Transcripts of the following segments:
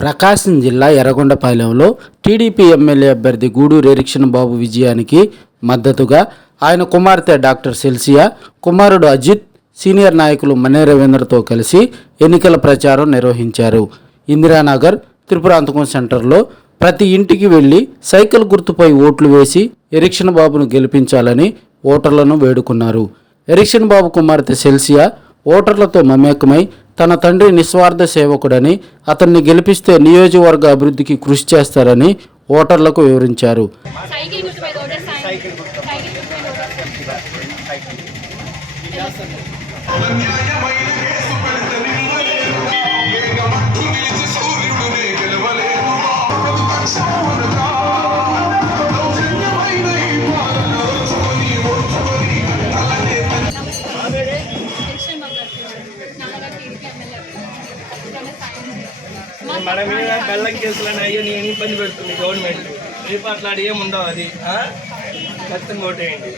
ప్రకాశం జిల్లా ఎర్రగొండపాలెంలో TDP MLA అభ్యర్థి Gudur erection బాబు విజయానికి మద్దతుగా ఆయన కుమార్తె డాక్టర్ సెల్సియా, కుమారుడు అజిత్, సీనియర్ నాయకులు మన్నే రవీంద్రతో కలిసి ఎన్నికల ప్రచారం నిర్వహించారు. ఇందిరానగర్ త్రిపురాంతకం సెంటర్లో ప్రతి ఇంటికి వెళ్లి సైకిల్ గుర్తుపై ఓట్లు వేసి ఎరిక్షన్ బాబును గెలిపించాలని ఓటర్లను వేడుకున్నారు. ఎరిక్షన్ బాబు కుమార్తె సెల్సియా ఓటర్లతో మమేకమై తన తండ్రి నిస్వార్థ సేవకుడని, అతన్ని గెలిపిస్తే నియోజకవర్గ అభివృద్ధికి కృషి చేస్తారని ఓటర్లకు వివరించారు. మన మీద బెల్లం కేసులని అయ్యో నేను ఇబ్బంది పెడుతుంది గవర్నమెంట్. రేపు అట్లా ఏముండవు. అది ఖచ్చితంగా ఓటేయండి.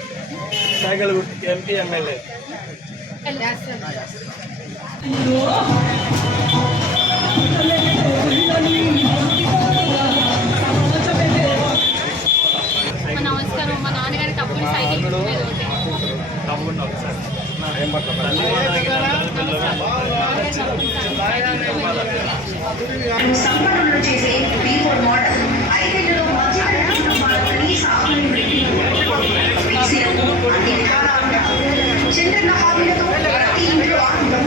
సైకిల్ గుర్తు ఎంపీ ఎమ్మెల్యే. నమస్కారం. మా నాన్నగారి తప్పుడు సైకిల్ తప్పకుండా ఒకసారి సంబరంలో చేసే బీఫోర్ మోడల్ 5 ఏళ్లలో మధ్యాహ్నం సాగులు పెట్టి చంద్రన్న హామీలతో ప్రతి ఇంట్లో ఆనందం.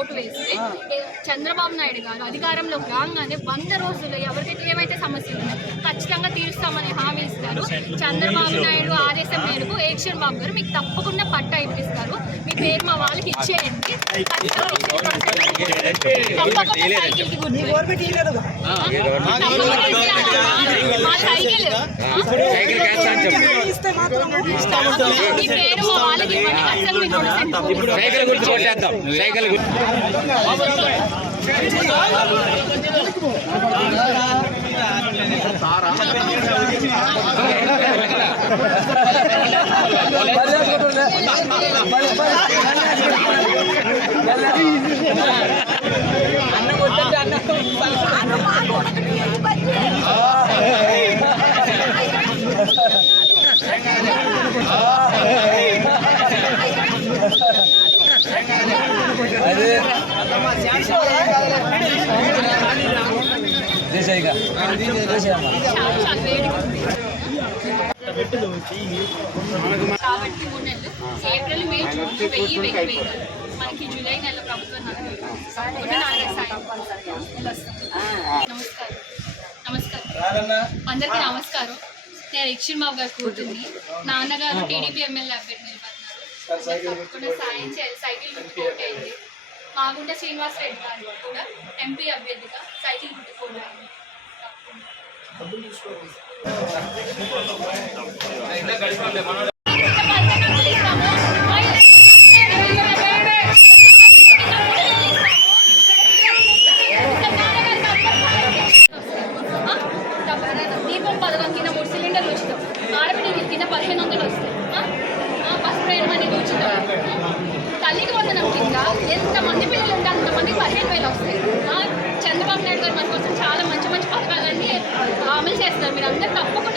ఓటు వేస్తే చంద్రబాబు నాయుడు గారు అధికారంలోకి రాగానే 100 రోజుల్లో ఎవరికైతే ఏమైతే సమస్యలు ఉన్నాయో ఖచ్చితంగా తీరుస్తామని హామీ ఇస్తారు. చంద్రబాబు నాయుడు ఆదేశం మేరకు ఎరిక్షన్ బాబు గారు మీకు తప్పకుండా పట్టా ఇప్పిస్తారు. మీ పేరు మా వాళ్ళకి ఇచ్చేయండి. మీ పేరు మా వాళ్ళకి కాబట్టి 3 నెలలు ఏప్రిల్, మే, జూన్ 1000 మనకి జూలై నెలలో ప్రభుత్వం నమస్కారం. అందరికీ నమస్కారం. నేను ఎరిక్షన్ బాబు గారు కూతుర్ని. నాన్నగారు టీడీపీ ఎమ్మెల్యే అభ్యర్థి నిలబడుతున్నారు. తప్పకుండా సాయం చేయాలి. సైకిల్ గుర్తు ఓటేయండి. మాగుంట శ్రీనివాస్ రెడ్డి గారు కూడా ఎంపీ అభ్యర్థిగా సైకిల్ గుర్తు ఓటేయండి. దీపం పథకం కింద 3 సిలిండర్లు ఉచితం. ఆడపిల్లలకి కింద 1500 వస్తాయి. బస్ ప్రయాణం అనేది ఉచితం. తల్లికి వందనం కింద ఎంతమంది పిల్లలు ఉంటే అంతమందికి 15,000 వస్తాయి. చంద్రబాబు నాయుడు గారు మన కోసం చాలా మంచి మంచి పథకాలన్నీ అమలు చేస్తున్నారు. మీరు అందరూ తప్పకుండా